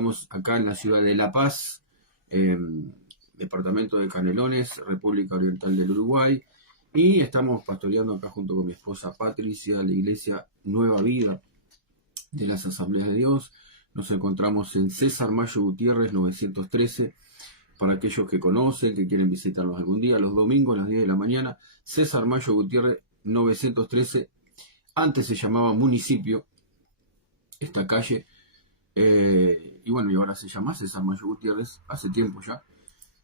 Estamos acá en la ciudad de La Paz, departamento de Canelones, República Oriental del Uruguay, y estamos pastoreando acá junto con mi esposa Patricia, la iglesia Nueva Vida de las Asambleas de Dios. Nos encontramos en César Mayo Gutiérrez 913, para aquellos que conocen, que quieren visitarnos algún día, los domingos a las 10 de la mañana, César Mayo Gutiérrez 913, antes se llamaba municipio, esta calle, y bueno, y ahora se llama César Mayo Gutiérrez, hace tiempo ya.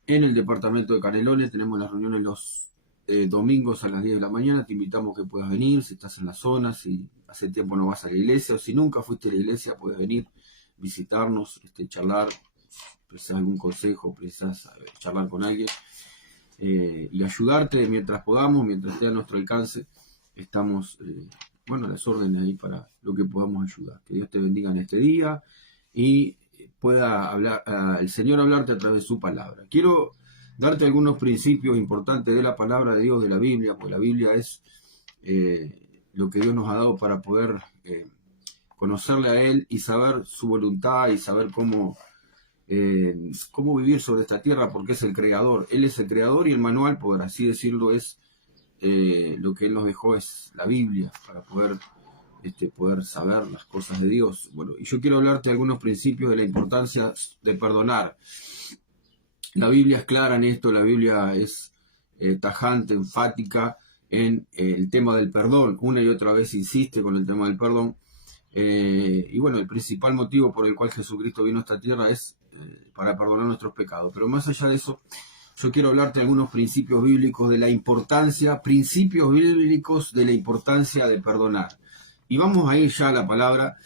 En el departamento de Canelones tenemos las reuniones los domingos a las 10 de la mañana. Te invitamos que puedas venir, si estás en la zona, si hace tiempo no vas a la iglesia, o si nunca fuiste a la iglesia, puedes venir, visitarnos, charlar, precisas algún consejo, precisas charlar con alguien, y ayudarte mientras podamos, mientras esté a nuestro alcance. Estamos, a las órdenes ahí para lo que podamos ayudar. Que Dios te bendiga en este día y pueda hablar, el Señor hablarte a través de su palabra. Quiero darte algunos principios importantes de la palabra de Dios, de la Biblia, porque la Biblia es lo que Dios nos ha dado para poder conocerle a Él y saber su voluntad y saber cómo vivir sobre esta tierra, porque es el creador. Él es el creador y el manual, por así decirlo, es lo que Él nos dejó, es la Biblia, para poder saber las cosas de Dios. Bueno, y yo quiero hablarte de algunos principios de la importancia de perdonar. La Biblia es clara en esto, la Biblia es tajante, enfática en el tema del perdón. Una y otra vez insiste con el tema del perdón. Y bueno, el principal motivo por el cual Jesucristo vino a esta tierra es para perdonar nuestros pecados. Pero más allá de eso, yo quiero hablarte de algunos principios bíblicos de la importancia, de perdonar. Y vamos a ir ya a la palabra.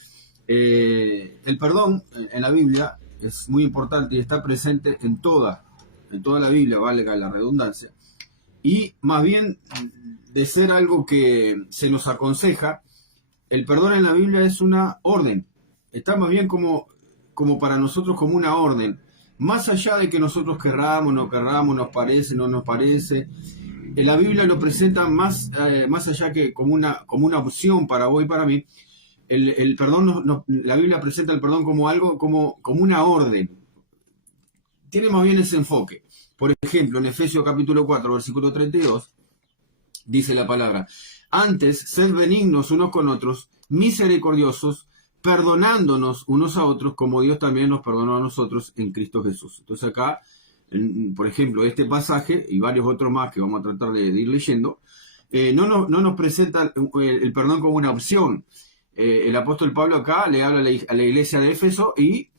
El perdón en la Biblia es muy importante y está presente en toda la Biblia, valga la redundancia. Y más bien de ser algo que se nos aconseja, el perdón en la Biblia es una orden. Está más bien como para nosotros como una orden. Más allá de que nosotros querramos, no querramos, nos parece, no nos parece, la Biblia lo presenta más allá que como una opción para vos y para mí. El perdón, la Biblia presenta el perdón como algo, como una orden. Tiene más bien ese enfoque. Por ejemplo, en Efesios capítulo 4, versículo 32, dice la palabra: antes, sed benignos unos con otros, misericordiosos, perdonándonos unos a otros, como Dios también nos perdonó a nosotros en Cristo Jesús. Entonces acá, por ejemplo, este pasaje y varios otros más que vamos a tratar de ir leyendo, no nos presenta el perdón como una opción. El apóstol Pablo acá le habla a la iglesia de Éfeso y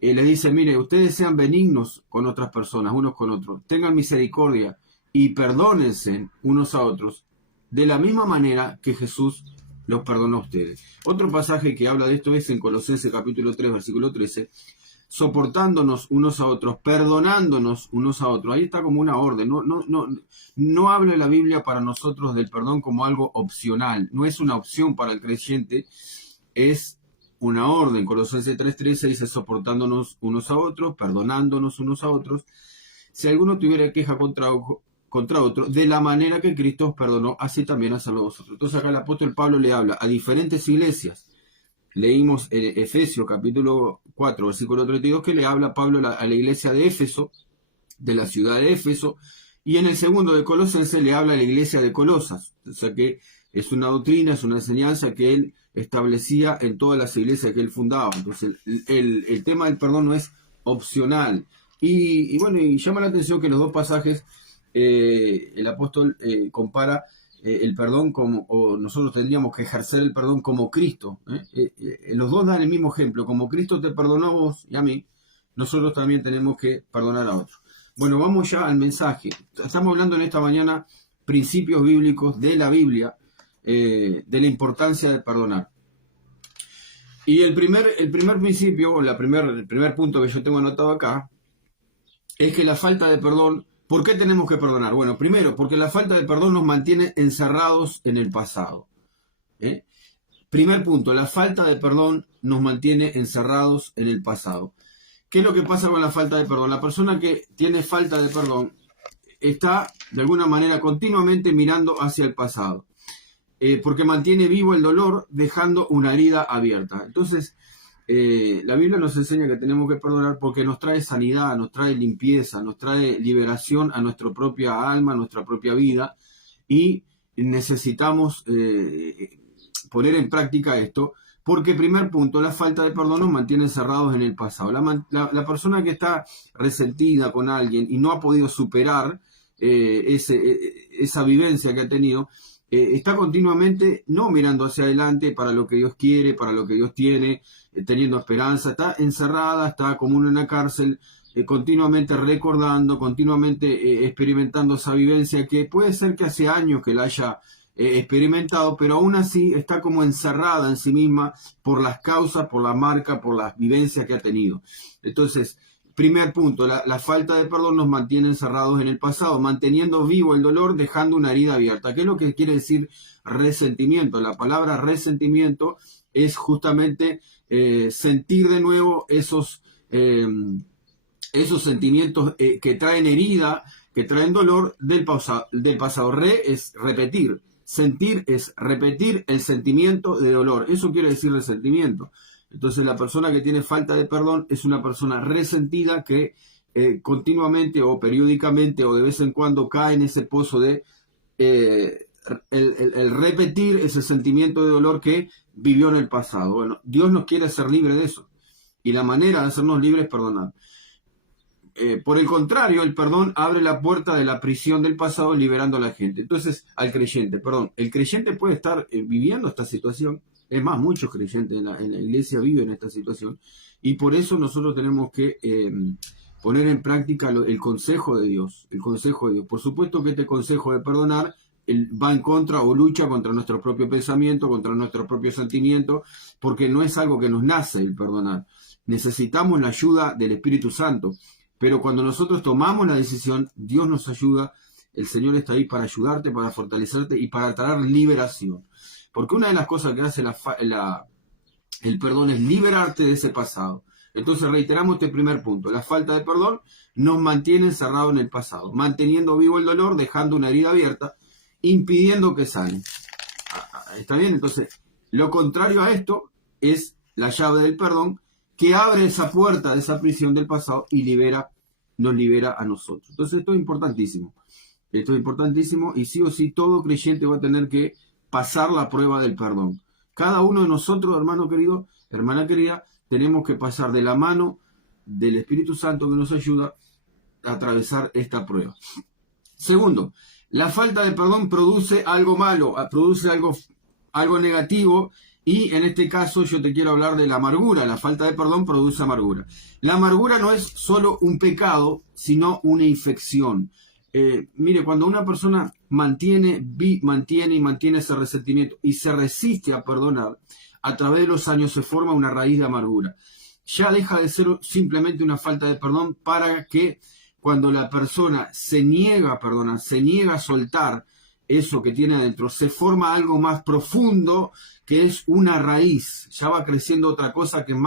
les dice: mire, ustedes sean benignos con otras personas, unos con otros, tengan misericordia y perdónense unos a otros, de la misma manera que Jesús los perdonó a ustedes. Otro pasaje que habla de esto es en Colosenses capítulo 3, versículo 13, soportándonos unos a otros, perdonándonos unos a otros. Ahí está como una orden. No habla la Biblia para nosotros del perdón como algo opcional. No es una opción para el creyente, es una orden. Colosenses 3:13 dice: soportándonos unos a otros, perdonándonos unos a otros. Si alguno tuviera queja contra otro, de la manera que Cristo os perdonó, así también hacedlo vosotros. Entonces acá el apóstol Pablo le habla a diferentes iglesias. Leímos en Efesios capítulo 4, versículo 32, que le habla Pablo a la iglesia de Éfeso, de la ciudad de Éfeso, y en el segundo de Colosenses le habla a la iglesia de Colosas. O sea que es una doctrina, es una enseñanza que él establecía en todas las iglesias que él fundaba. Entonces el tema del perdón no es opcional. Y bueno, y llama la atención que los dos pasajes el apóstol compara el perdón o nosotros tendríamos que ejercer el perdón como Cristo. Los dos dan el mismo ejemplo: como Cristo te perdonó a vos y a mí, nosotros también tenemos que perdonar a otros. Bueno, vamos ya al mensaje. Estamos hablando en esta mañana principios bíblicos de la Biblia, de la importancia de perdonar. Y el primer principio, o el primer punto que yo tengo anotado acá, es que la falta de perdón. ¿Por qué tenemos que perdonar? Bueno, primero, porque la falta de perdón nos mantiene encerrados en el pasado. Primer punto, la falta de perdón nos mantiene encerrados en el pasado. ¿Qué es lo que pasa con la falta de perdón? La persona que tiene falta de perdón está, de alguna manera, continuamente mirando hacia el pasado, porque mantiene vivo el dolor, dejando una herida abierta. Entonces, La Biblia nos enseña que tenemos que perdonar porque nos trae sanidad, nos trae limpieza, nos trae liberación a nuestra propia alma, a nuestra propia vida, y necesitamos poner en práctica esto, porque primer punto, la falta de perdón nos mantiene encerrados en el pasado. La persona que está resentida con alguien y no ha podido superar esa vivencia que ha tenido, está continuamente no mirando hacia adelante para lo que Dios quiere, para lo que Dios tiene, teniendo esperanza, está encerrada, está como en una cárcel, continuamente recordando, continuamente experimentando esa vivencia que puede ser que hace años que la haya experimentado, pero aún así está como encerrada en sí misma por las causas, por la marca, por las vivencias que ha tenido. Entonces, primer punto, la falta de perdón nos mantiene encerrados en el pasado, manteniendo vivo el dolor, dejando una herida abierta. ¿Qué es lo que quiere decir resentimiento? La palabra resentimiento es justamente sentir de nuevo esos sentimientos que traen herida, que traen dolor del pasado. Es repetir. Sentir es repetir el sentimiento de dolor. Eso quiere decir resentimiento. Entonces la persona que tiene falta de perdón es una persona resentida que continuamente o periódicamente o de vez en cuando cae en ese pozo de el repetir ese sentimiento de dolor que vivió en el pasado. Bueno, Dios nos quiere hacer libre de eso. Y la manera de hacernos libres es perdonar. Por el contrario, el perdón abre la puerta de la prisión del pasado liberando a la gente. Entonces, el creyente puede estar viviendo esta situación. Es más, muchos creyentes en la iglesia viven esta situación. Y por eso nosotros tenemos que poner en práctica el consejo de Dios. El consejo de Dios. Por supuesto que este consejo de perdonar va en contra o lucha contra nuestro propio pensamiento, contra nuestro propio sentimiento, porque no es algo que nos nace el perdonar. Necesitamos la ayuda del Espíritu Santo. Pero cuando nosotros tomamos la decisión, Dios nos ayuda, el Señor está ahí para ayudarte, para fortalecerte y para traer liberación. Porque una de las cosas que hace el perdón es liberarte de ese pasado. Entonces reiteramos este primer punto. La falta de perdón nos mantiene encerrados en el pasado, manteniendo vivo el dolor, dejando una herida abierta, impidiendo que sane. ¿Está bien? Entonces, lo contrario a esto es la llave del perdón, que abre esa puerta de esa prisión del pasado y nos libera a nosotros. Entonces esto es importantísimo. Esto es importantísimo y sí o sí todo creyente va a tener que pasar la prueba del perdón. Cada uno de nosotros, hermano querido, hermana querida, tenemos que pasar de la mano del Espíritu Santo que nos ayuda a atravesar esta prueba. Segundo, la falta de perdón produce algo malo, produce algo negativo. Y en este caso yo te quiero hablar de la amargura. La falta de perdón produce amargura. La amargura no es solo un pecado, sino una infección. Mire, cuando una persona mantiene ese resentimiento y se resiste a perdonar, a través de los años se forma una raíz de amargura. Ya deja de ser simplemente una falta de perdón para que cuando la persona se niega a perdonar, se niega a soltar eso que tiene adentro, se forma algo más profundo, que es una raíz. Ya va creciendo otra cosa que es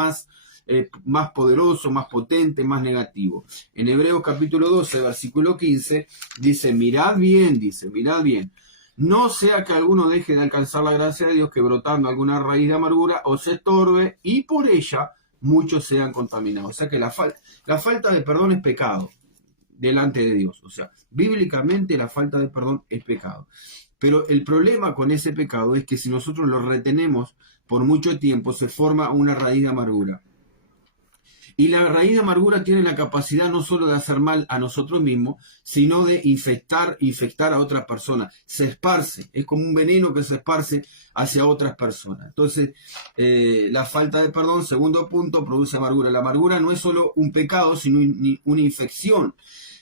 más poderoso, más potente, más negativo. En Hebreos capítulo 12, versículo 15, mirad bien, no sea que alguno deje de alcanzar la gracia de Dios, que brotando alguna raíz de amargura o se estorbe, y por ella muchos sean contaminados. O sea que la falta de perdón es pecado delante de Dios. O sea, bíblicamente la falta de perdón es pecado. Pero el problema con ese pecado es que si nosotros lo retenemos por mucho tiempo, se forma una raíz de amargura. Y la raíz de amargura tiene la capacidad no solo de hacer mal a nosotros mismos, sino de infectar a otras personas. Se esparce, es como un veneno que se esparce hacia otras personas. Entonces, la falta de perdón, segundo punto, produce amargura. La amargura no es solo un pecado, sino una infección.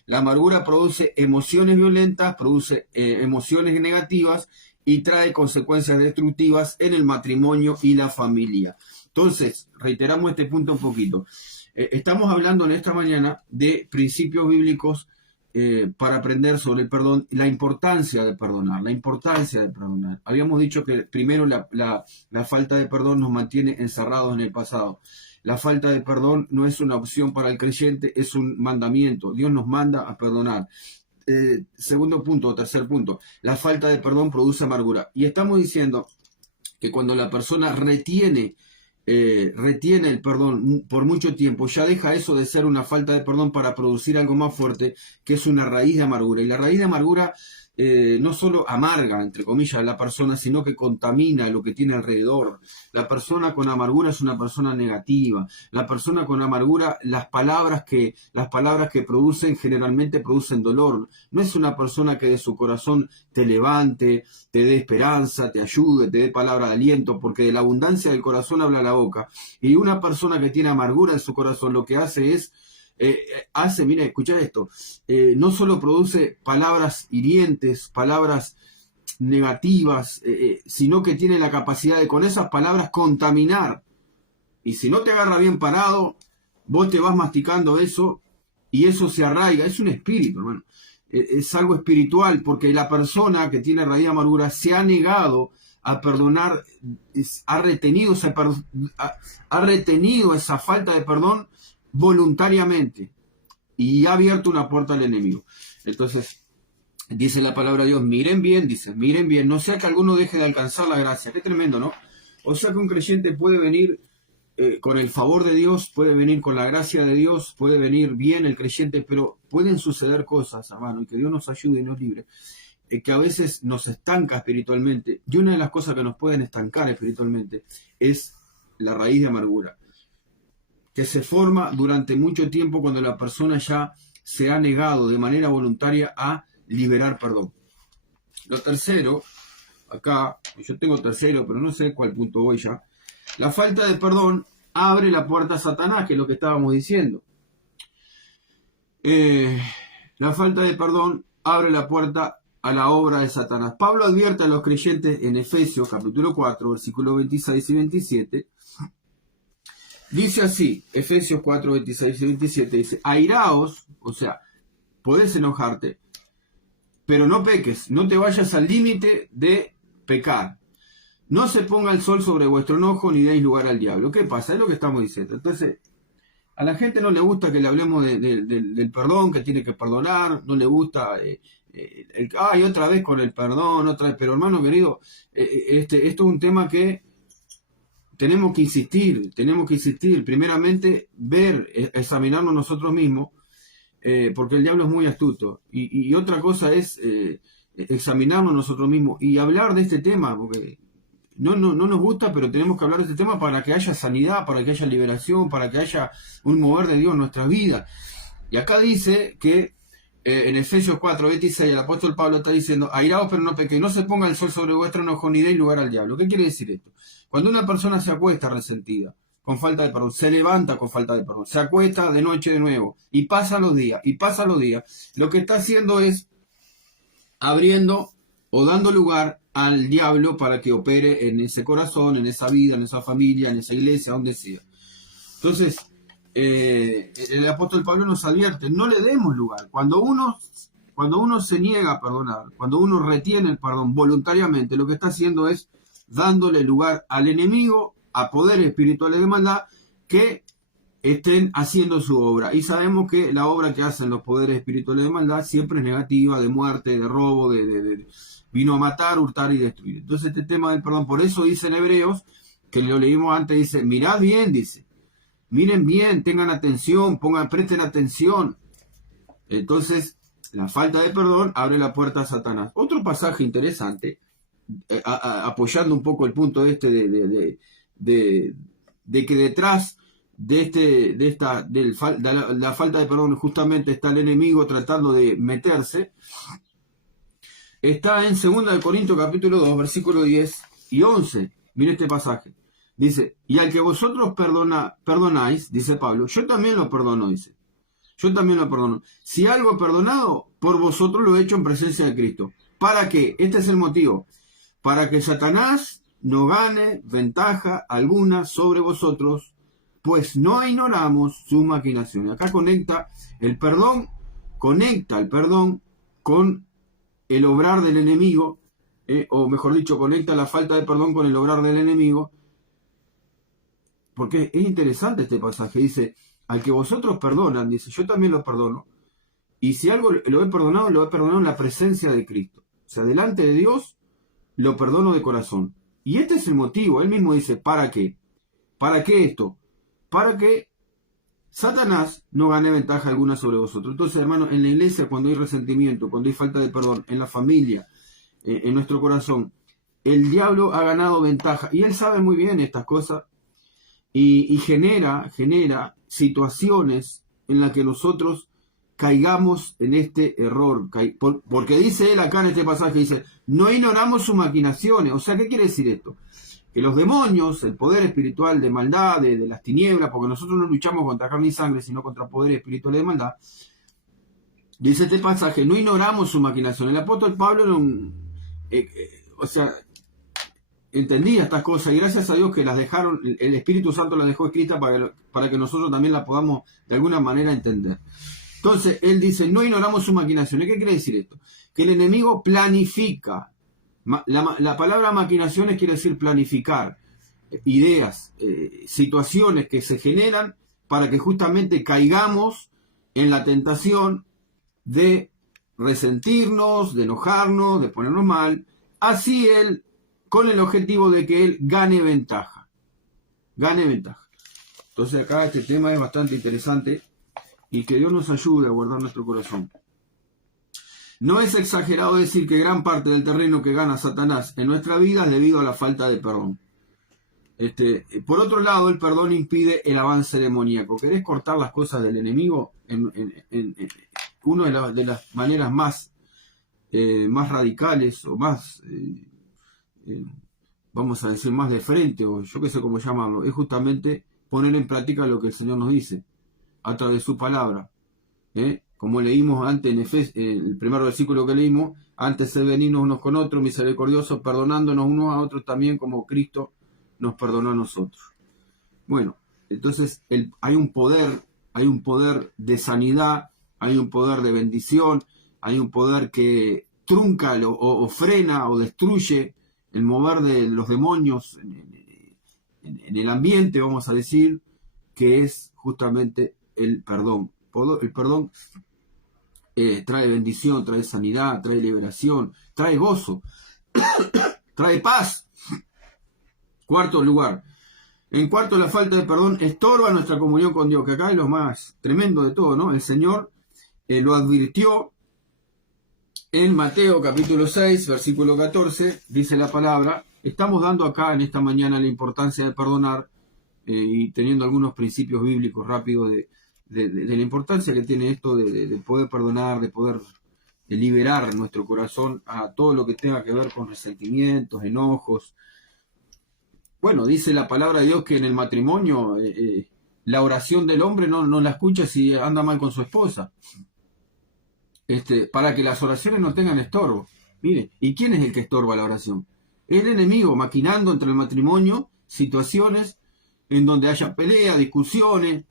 La amargura produce emociones violentas, produce emociones negativas y trae consecuencias destructivas en el matrimonio y la familia. Entonces, reiteramos este punto un poquito. Estamos hablando en esta mañana de principios bíblicos para aprender sobre el perdón, la importancia de perdonar, Habíamos dicho que primero la falta de perdón nos mantiene encerrados en el pasado. La falta de perdón no es una opción para el creyente, es un mandamiento. Dios nos manda a perdonar. Segundo punto o tercer punto, la falta de perdón produce amargura. Y estamos diciendo que cuando la persona retiene retiene el perdón por mucho tiempo, ya deja eso de ser una falta de perdón para producir algo más fuerte, que es una raíz de amargura. Y la raíz de amargura no solo amarga, entre comillas, a la persona, sino que contamina lo que tiene alrededor. La persona con amargura es una persona negativa. La persona con amargura, las palabras que producen generalmente producen dolor. No es una persona que de su corazón te levante, te dé esperanza, te ayude, te dé palabra de aliento, porque de la abundancia del corazón habla la boca. Y una persona que tiene amargura en su corazón lo que hace es mira, escucha esto, no solo produce palabras hirientes, palabras negativas, sino que tiene la capacidad de con esas palabras contaminar. Y si no te agarra bien parado, vos te vas masticando eso y eso se arraiga. Es un espíritu, hermano. Es algo espiritual, porque la persona que tiene raíz de amargura se ha negado a perdonar, ha retenido esa falta de perdón voluntariamente y ha abierto una puerta al enemigo. Entonces, dice la palabra de Dios, miren bien, no sea que alguno deje de alcanzar la gracia. Qué tremendo, ¿no? O sea que un creyente puede venir con el favor de Dios, puede venir con la gracia de Dios, puede venir bien el creyente, pero pueden suceder cosas, hermano, y que Dios nos ayude y nos libre, que a veces nos estanca espiritualmente. Y una de las cosas que nos pueden estancar espiritualmente es la raíz de amargura, que se forma durante mucho tiempo cuando la persona ya se ha negado de manera voluntaria a liberar perdón. Lo tercero, acá, yo tengo tercero, pero no sé cuál punto voy ya. La falta de perdón abre la puerta a Satanás, que es lo que estábamos diciendo. La falta de perdón abre la puerta a la obra de Satanás. Pablo advierte a los creyentes en Efesios capítulo 4, versículos 26 y 27. Dice así, Efesios 4, 26 y 27, dice, airaos, o sea, podés enojarte, pero no peques, no te vayas al límite de pecar. No se ponga el sol sobre vuestro enojo ni deis lugar al diablo. ¿Qué pasa? Es lo que estamos diciendo. Entonces, a la gente no le gusta que le hablemos del perdón, que tiene que perdonar, no le gusta, otra vez con el perdón, otra vez, pero hermano querido, esto es un tema que tenemos que insistir, primeramente examinarnos nosotros mismos, porque el diablo es muy astuto, y otra cosa es examinarnos nosotros mismos y hablar de este tema, porque no nos gusta, pero tenemos que hablar de este tema para que haya sanidad, para que haya liberación, para que haya un mover de Dios en nuestra vida. Y acá dice que en Efesios 4, 26, el apóstol Pablo está diciendo, airaos pero no pequéis, no se ponga el sol sobre vuestro enojo ni deis lugar al diablo. ¿Qué quiere decir esto? Cuando una persona se acuesta resentida, con falta de perdón, se levanta con falta de perdón, se acuesta de noche de nuevo, y pasan los días, lo que está haciendo es abriendo o dando lugar al diablo para que opere en ese corazón, en esa vida, en esa familia, en esa iglesia, donde sea. Entonces, el apóstol Pablo nos advierte, no le demos lugar. Cuando uno se niega a perdonar, cuando uno retiene el perdón voluntariamente, lo que está haciendo es dándole lugar al enemigo, a poderes espirituales de maldad que estén haciendo su obra. Y sabemos que la obra que hacen los poderes espirituales de maldad siempre es negativa, de muerte, de robo, vino a matar, hurtar y destruir. Entonces este tema del perdón, por eso dice en Hebreos, que lo leímos antes, dice, mirad bien, dice, miren bien, tengan atención, presten atención. Entonces, la falta de perdón abre la puerta a Satanás. Otro pasaje interesante, apoyando un poco el punto de que detrás de la falta de perdón justamente está el enemigo tratando de meterse, está en 2 Corintios capítulo 2, versículos 10 y 11. Mire este pasaje. Dice, y al que vosotros perdonáis, dice Pablo, yo también lo perdono, dice. Yo también lo perdono. Si algo he perdonado, por vosotros lo he hecho en presencia de Cristo. ¿Para qué? Este es el motivo. Para que Satanás no gane ventaja alguna sobre vosotros, pues no ignoramos sus maquinaciones. Acá conecta el perdón con el obrar del enemigo, o mejor dicho, conecta la falta de perdón con el obrar del enemigo, porque es interesante este pasaje. Dice, al que vosotros perdonan, dice, yo también lo perdono, y si algo lo he perdonado en la presencia de Cristo. O sea, delante de Dios, lo perdono de corazón. Y este es el motivo. Él mismo dice, ¿para qué? ¿Para qué esto? Para que Satanás no gane ventaja alguna sobre vosotros. Entonces, hermano, en la iglesia, cuando hay resentimiento, cuando hay falta de perdón, en la familia, en nuestro corazón, el diablo ha ganado ventaja. Y él sabe muy bien estas cosas y genera situaciones en las que nosotros caigamos en este error. Porque dice él acá en este pasaje, dice, no ignoramos sus maquinaciones. O sea, ¿qué quiere decir esto? Que los demonios, el poder espiritual de maldad, de las tinieblas, porque nosotros no luchamos contra carne y sangre, sino contra poderes espirituales de maldad, dice este pasaje, no ignoramos su maquinación. El apóstol Pablo entendía estas cosas y gracias a Dios que las dejaron, el Espíritu Santo las dejó escritas para que nosotros también las podamos de alguna manera entender. Entonces, él dice, no ignoramos su maquinación. ¿Qué quiere decir esto? Que el enemigo planifica. La palabra maquinaciones quiere decir planificar ideas, situaciones que se generan para que justamente caigamos en la tentación de resentirnos, de enojarnos, de ponernos mal, así él, con el objetivo de que él gane ventaja. Entonces acá este tema es bastante interesante y que Dios nos ayude a guardar nuestro corazón. No es exagerado decir que gran parte del terreno que gana Satanás en nuestra vida es debido a la falta de perdón. Por otro lado, el perdón impide el avance demoníaco. ¿Querés cortar las cosas del enemigo? Una de las maneras más radicales o más, vamos a decir, más de frente, o yo qué sé cómo llamarlo, es justamente poner en práctica lo que el Señor nos dice a través de su palabra. Como leímos antes en el primer versículo que leímos, antes de venirnos unos con otros, misericordiosos, perdonándonos unos a otros también como Cristo nos perdonó a nosotros. Bueno, entonces hay un poder de sanidad, hay un poder de bendición, hay un poder que trunca o frena o destruye el mover de los demonios en el ambiente, vamos a decir, que es justamente el perdón. El perdón trae bendición, trae sanidad, trae liberación, trae gozo, trae paz. Cuarto lugar. En cuarto, la falta de perdón estorba nuestra comunión con Dios, que acá es lo más tremendo de todo, ¿no? El Señor lo advirtió en Mateo capítulo 6, versículo 14, dice la palabra. Estamos dando acá en esta mañana la importancia de perdonar y teniendo algunos principios bíblicos rápidos de la importancia que tiene esto de poder perdonar, de poder liberar nuestro corazón a todo lo que tenga que ver con resentimientos, enojos. Bueno, dice la palabra de Dios que en el matrimonio la oración del hombre no la escucha si anda mal con su esposa. Para que las oraciones no tengan estorbo. Mire, ¿y quién es el que estorba la oración? El enemigo, maquinando entre el matrimonio situaciones en donde haya pelea, discusiones.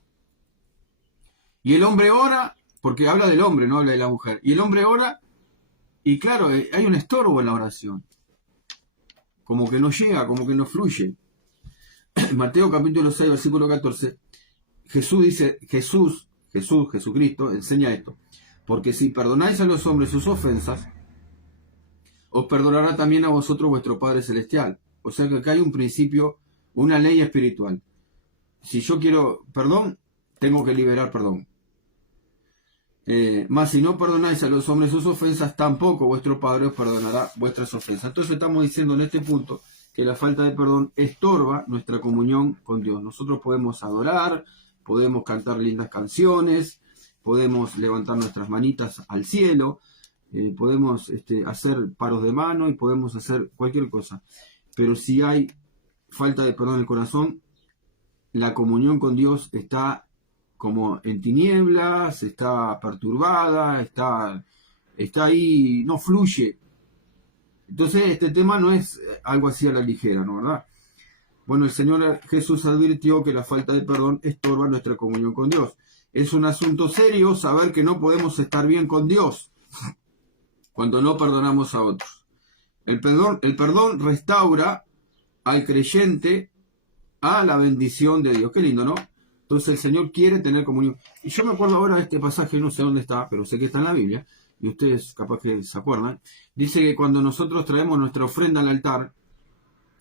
Y el hombre ora, porque habla del hombre, no habla de la mujer. Y el hombre ora, y claro, hay un estorbo en la oración. Como que no llega, como que no fluye. Mateo capítulo 6, versículo 14, Jesucristo enseña esto. Porque si perdonáis a los hombres sus ofensas, os perdonará también a vosotros vuestro Padre Celestial. O sea que acá hay un principio, una ley espiritual. Si yo quiero perdón, tengo que liberar perdón. Mas si no perdonáis a los hombres sus ofensas, tampoco vuestro Padre os perdonará vuestras ofensas. Entonces estamos diciendo en este punto que la falta de perdón estorba nuestra comunión con Dios. Nosotros podemos adorar, podemos cantar lindas canciones, podemos levantar nuestras manitas al cielo, podemos hacer paros de mano y podemos hacer cualquier cosa. Pero si hay falta de perdón en el corazón, la comunión con Dios está como en tinieblas, está perturbada, está ahí, no fluye. Entonces este tema no es algo así a la ligera, ¿no? ¿Verdad? Bueno, el Señor Jesús advirtió que la falta de perdón estorba nuestra comunión con Dios. Es un asunto serio saber que no podemos estar bien con Dios cuando no perdonamos a otros. El perdón restaura al creyente a la bendición de Dios. Qué lindo, ¿no? Entonces el Señor quiere tener comunión. Y yo me acuerdo ahora de este pasaje, no sé dónde está, pero sé que está en la Biblia, y ustedes capaz que se acuerdan. Dice que cuando nosotros traemos nuestra ofrenda al altar,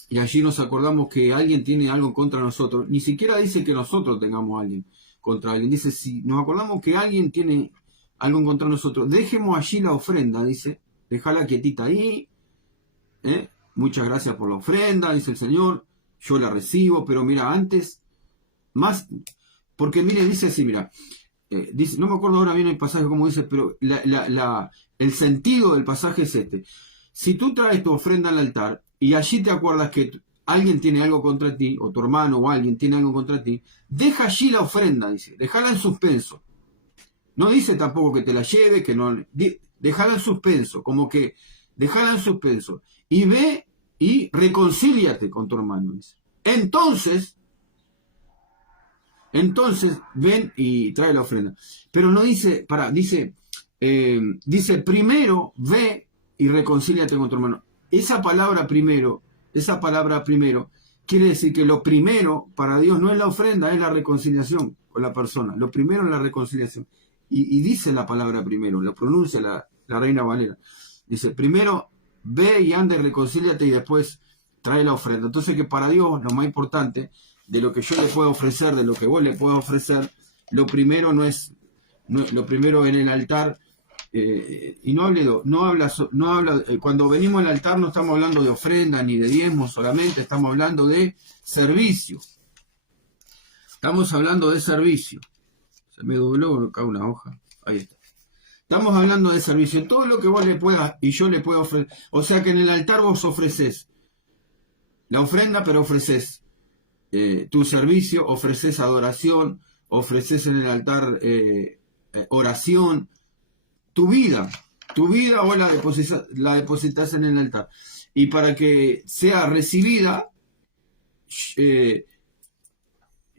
y allí nos acordamos que alguien tiene algo contra nosotros, ni siquiera dice que nosotros tengamos a alguien contra alguien, dice, si nos acordamos que alguien tiene algo contra nosotros, dejemos allí la ofrenda, dice, dejala quietita ahí, muchas gracias por la ofrenda, dice el Señor, yo la recibo, pero mira, antes, más, porque mire, dice así, mira, dice, no me acuerdo ahora bien el pasaje como dice, pero el sentido del pasaje es este. Si tú traes tu ofrenda al altar y allí te acuerdas que alguien tiene algo contra ti, o tu hermano o alguien tiene algo contra ti, deja allí la ofrenda, dice, déjala en suspenso. No dice tampoco que te la lleve, que no, déjala en suspenso, como que déjala en suspenso. Y ve y reconcíliate con tu hermano, dice. Entonces ven y trae la ofrenda. Pero no dice, dice primero ve y reconcíliate con tu hermano. Esa palabra primero quiere decir que lo primero para Dios no es la ofrenda, es la reconciliación con la persona. Lo primero es la reconciliación. Y dice la palabra primero, lo pronuncia la Reina Valera. Dice, primero ve y anda y reconcíliate y después trae la ofrenda. Entonces que para Dios lo más importante de lo que yo le puedo ofrecer, de lo que vos le puedo ofrecer, lo primero lo primero en el altar, y cuando venimos al altar no estamos hablando de ofrenda ni de diezmos solamente, estamos hablando de servicio. Estamos hablando de servicio. Se me dobló acá una hoja. Ahí está. Estamos hablando de servicio. Todo lo que vos le puedas y yo le puedo ofrecer. O sea que en el altar vos ofreces la ofrenda, pero ofreces tu servicio, ofreces adoración, ofreces en el altar oración, tu vida o la depositas en el altar. Y para que sea recibida,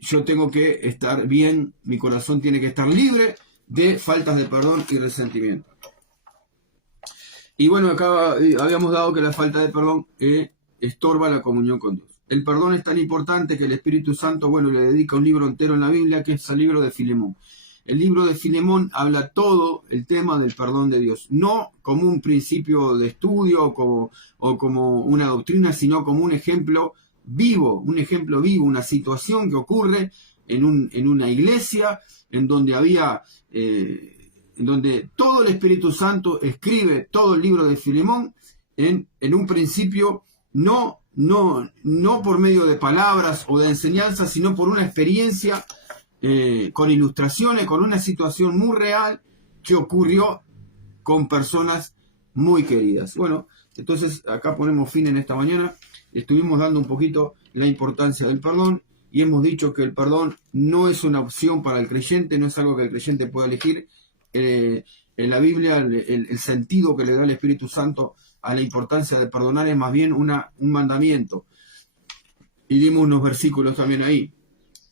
yo tengo que estar bien, mi corazón tiene que estar libre de faltas de perdón y resentimiento. Y bueno, acá habíamos dado que la falta de perdón estorba la comunión con Dios. El perdón es tan importante que el Espíritu Santo, bueno, le dedica un libro entero en la Biblia, que es el libro de Filemón. El libro de Filemón habla todo el tema del perdón de Dios, no como un principio de estudio o como una doctrina, sino como un ejemplo vivo, una situación que ocurre en una iglesia, en donde todo el Espíritu Santo escribe todo el libro de Filemón en un principio, no por medio de palabras o de enseñanzas, sino por una experiencia con ilustraciones, con una situación muy real que ocurrió con personas muy queridas. Bueno, entonces acá ponemos fin en esta mañana. Estuvimos dando un poquito la importancia del perdón y hemos dicho que el perdón no es una opción para el creyente, no es algo que el creyente pueda elegir. En la Biblia el sentido que le da el Espíritu Santo a la importancia de perdonar es más bien un mandamiento. Y dimos unos versículos también ahí.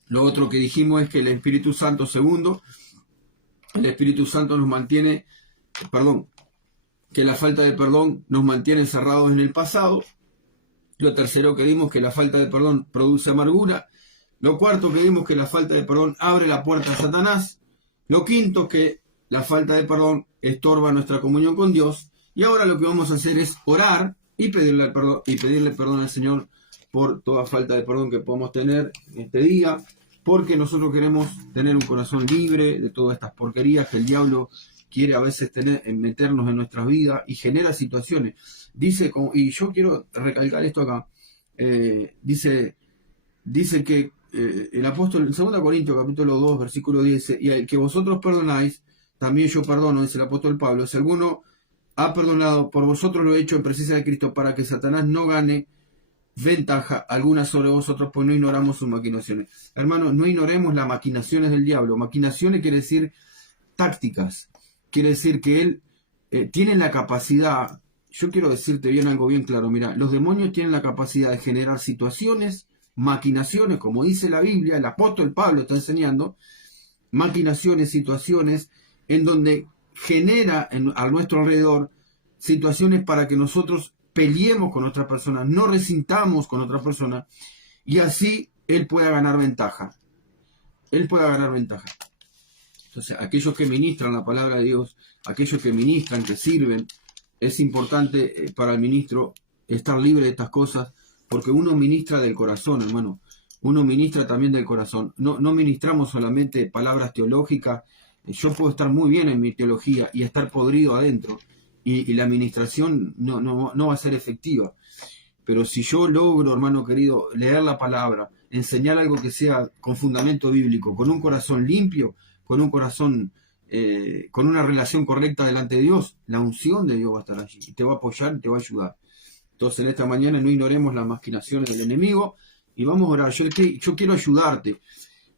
Lo otro que dijimos es que el Espíritu Santo, segundo, el Espíritu Santo nos mantiene, que la falta de perdón nos mantiene encerrados en el pasado. Lo tercero que dimos que la falta de perdón produce amargura. Lo cuarto que dimos que la falta de perdón abre la puerta a Satanás. Lo quinto que la falta de perdón estorba nuestra comunión con Dios. Y ahora lo que vamos a hacer es orar y pedirle perdón al Señor por toda falta de perdón que podamos tener en este día, porque nosotros queremos tener un corazón libre de todas estas porquerías que el diablo quiere a veces meternos en nuestras vidas y genera situaciones. Dice, y yo quiero recalcar esto acá, dice que el apóstol, en 2 Corintios capítulo 2, versículo 10, y al que vosotros perdonáis, también yo perdono, dice el apóstol Pablo. Si alguno ha perdonado, por vosotros lo he hecho en presencia de Cristo, para que Satanás no gane ventaja alguna sobre vosotros, pues no ignoramos sus maquinaciones. Hermanos, no ignoremos las maquinaciones del diablo. Maquinaciones quiere decir tácticas, quiere decir que él tiene la capacidad. Yo quiero decirte algo bien claro. Mira, los demonios tienen la capacidad de generar situaciones, maquinaciones, como dice la Biblia, el apóstol Pablo está enseñando, maquinaciones, situaciones en donde genera a nuestro alrededor situaciones para que nosotros peleemos con otra persona, no resintamos con otra persona, y así él pueda ganar ventaja. Entonces, aquellos que ministran la palabra de Dios, aquellos que ministran, que sirven, es importante para el ministro estar libre de estas cosas, porque uno ministra del corazón, hermano. Uno ministra también del corazón. No ministramos solamente palabras teológicas. Yo puedo estar muy bien en mi teología y estar podrido adentro, y la ministración no va a ser efectiva. Pero si yo logro, hermano querido, leer la palabra, enseñar algo que sea con fundamento bíblico, con un corazón limpio, con un corazón, con una relación correcta delante de Dios, la unción de Dios va a estar allí y te va a apoyar y te va a ayudar. Entonces, en esta mañana no ignoremos las maquinaciones del enemigo y vamos a orar. Yo quiero ayudarte.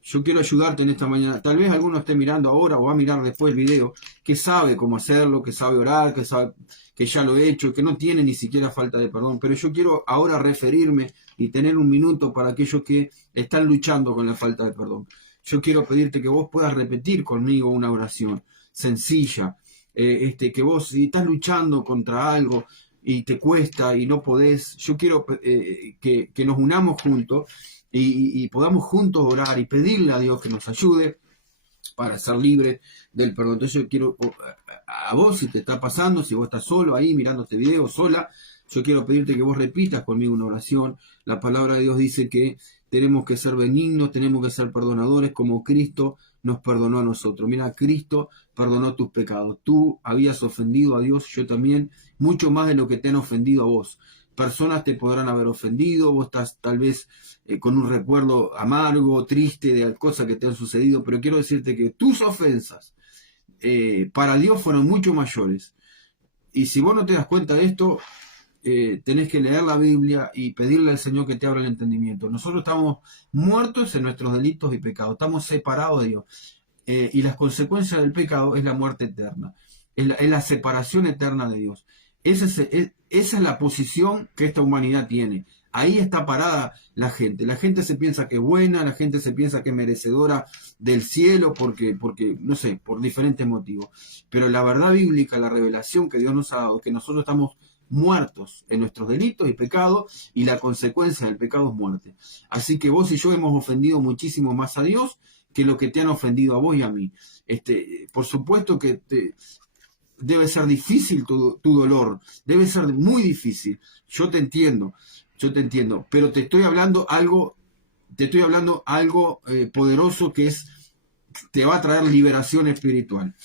Yo quiero ayudarte en esta mañana. Tal vez alguno esté mirando ahora o va a mirar después el video, que sabe cómo hacerlo, que sabe orar, que sabe que ya lo he hecho, que no tiene ni siquiera falta de perdón. Pero yo quiero ahora referirme y tener un minuto para aquellos que están luchando con la falta de perdón. Yo quiero pedirte que vos puedas repetir conmigo una oración sencilla, que vos, si estás luchando contra algo y te cuesta y no podés, yo quiero que nos unamos juntos y podamos juntos orar y pedirle a Dios que nos ayude para ser libres del perdón. Entonces yo quiero, a vos, si te está pasando, si vos estás solo ahí mirando este video, sola, yo quiero pedirte que vos repitas conmigo una oración. La palabra de Dios dice que tenemos que ser benignos, tenemos que ser perdonadores como Cristo nos perdonó a nosotros. Mira, Cristo perdonó tus pecados. Tú habías ofendido a Dios, yo también, mucho más de lo que te han ofendido a vos. Personas te podrán haber ofendido, vos estás tal vez con un recuerdo amargo, triste de cosas que te han sucedido, pero quiero decirte que tus ofensas para Dios fueron mucho mayores. Y si vos no te das cuenta de esto, tenés que leer la Biblia y pedirle al Señor que te abra el entendimiento. Nosotros estamos muertos en nuestros delitos y pecados, estamos separados de Dios. Y las consecuencias del pecado es la muerte eterna, es la separación eterna de Dios. Esa es la posición que esta humanidad tiene. Ahí está parada la gente. La gente se piensa que es buena, la gente se piensa que es merecedora del cielo porque, no sé, por diferentes motivos. Pero la verdad bíblica, la revelación que Dios nos ha dado, que nosotros estamos muertos en nuestros delitos y pecados, y la consecuencia del pecado es muerte. Así que vos y yo hemos ofendido muchísimo más a Dios que lo que te han ofendido a vos y a mí. Por supuesto que debe ser difícil tu dolor, debe ser muy difícil. Yo te entiendo, pero te estoy hablando algo poderoso que te va a traer liberación espiritual.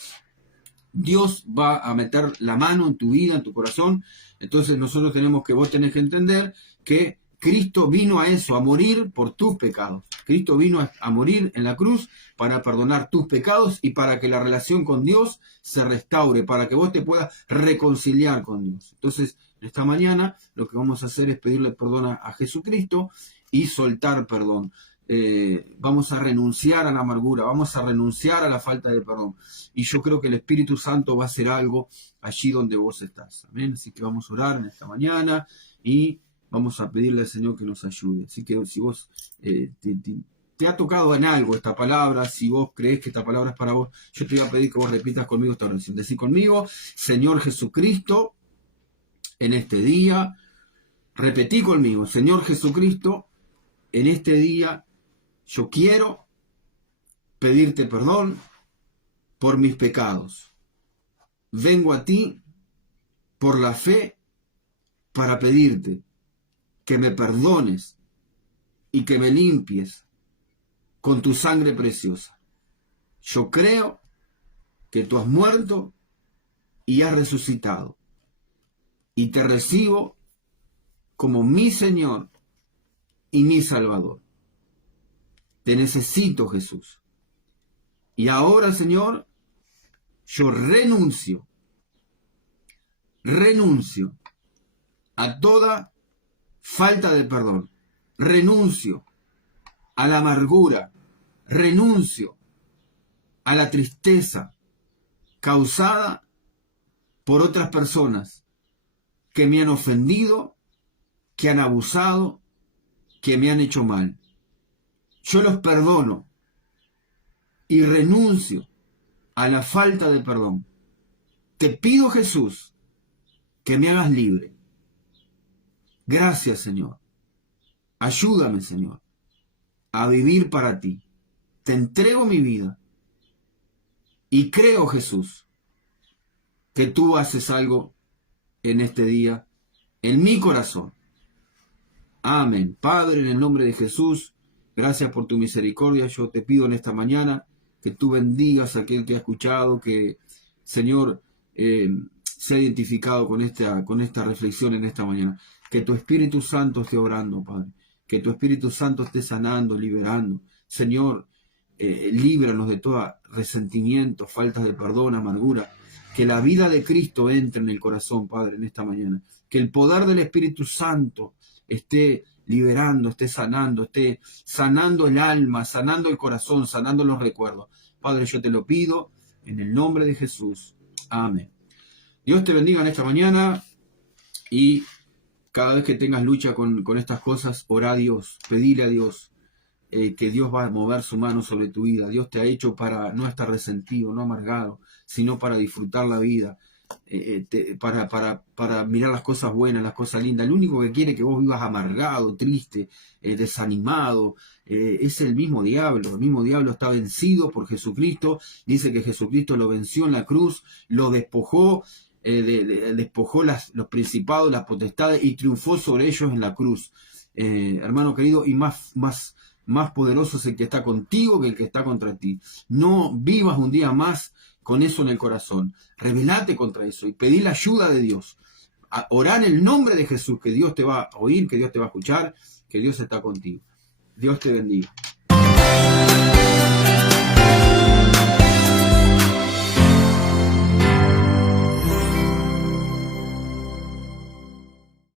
Dios va a meter la mano en tu vida, en tu corazón. Entonces vos tenés que entender que Cristo vino a eso, a morir por tus pecados. Cristo vino a morir en la cruz para perdonar tus pecados y para que la relación con Dios se restaure, para que vos te puedas reconciliar con Dios. Entonces, esta mañana lo que vamos a hacer es pedirle perdón a Jesucristo y soltar perdón. Vamos a renunciar a la amargura, vamos a renunciar a la falta de perdón. Y yo creo que el Espíritu Santo va a hacer algo allí donde vos estás. Amén. Así que vamos a orar en esta mañana y vamos a pedirle al Señor que nos ayude. Así que si vos te ha tocado en algo esta palabra, si vos creés que esta palabra es para vos, yo te voy a pedir que vos repitas conmigo esta oración. Decí conmigo: Señor Jesucristo, en este día, repetí conmigo: Señor Jesucristo, en este día yo quiero pedirte perdón por mis pecados. Vengo a ti por la fe para pedirte que me perdones y que me limpies con tu sangre preciosa. Yo creo que tú has muerto y has resucitado, y te recibo como mi Señor y mi Salvador. Te necesito, Jesús. Y ahora, Señor, yo renuncio a toda falta de perdón. Renuncio a la amargura. Renuncio a la tristeza causada por otras personas que me han ofendido, que han abusado, que me han hecho mal. Yo los perdono y renuncio a la falta de perdón. Te pido, Jesús, que me hagas libre. Gracias, Señor. Ayúdame, Señor, a vivir para ti. Te entrego mi vida y creo, Jesús, que tú haces algo en este día, en mi corazón. Amén. Padre, en el nombre de Jesús, gracias por tu misericordia. Yo te pido en esta mañana que tú bendigas a aquel que ha escuchado, que, Señor, se ha identificado con esta reflexión en esta mañana. Que tu Espíritu Santo esté orando, Padre. Que tu Espíritu Santo esté sanando, liberando. Señor, líbranos de todo resentimiento, faltas de perdón, amargura. Que la vida de Cristo entre en el corazón, Padre, en esta mañana. Que el poder del Espíritu Santo esté liberando, esté sanando el alma, sanando el corazón, sanando los recuerdos. Padre, yo te lo pido en el nombre de Jesús. Amén. Dios te bendiga en esta mañana y cada vez que tengas lucha con estas cosas, orá a Dios, pedile a Dios que Dios va a mover su mano sobre tu vida. Dios te ha hecho para no estar resentido, no amargado, sino para disfrutar la vida, para mirar las cosas buenas, las cosas lindas. El único que quiere que vos vivas amargado, triste, desanimado, es el mismo diablo. El mismo diablo está vencido por Jesucristo. Dice que Jesucristo lo venció en la cruz, lo despojó, despojó los principados, las potestades y triunfó sobre ellos en la cruz. Hermano querido, y más poderoso es el que está contigo que el que está contra ti. No vivas un día más con eso en el corazón. Rebelate contra eso y pedí la ayuda de Dios. Orá en el nombre de Jesús, que Dios te va a oír, que Dios te va a escuchar, que Dios está contigo. Dios te bendiga.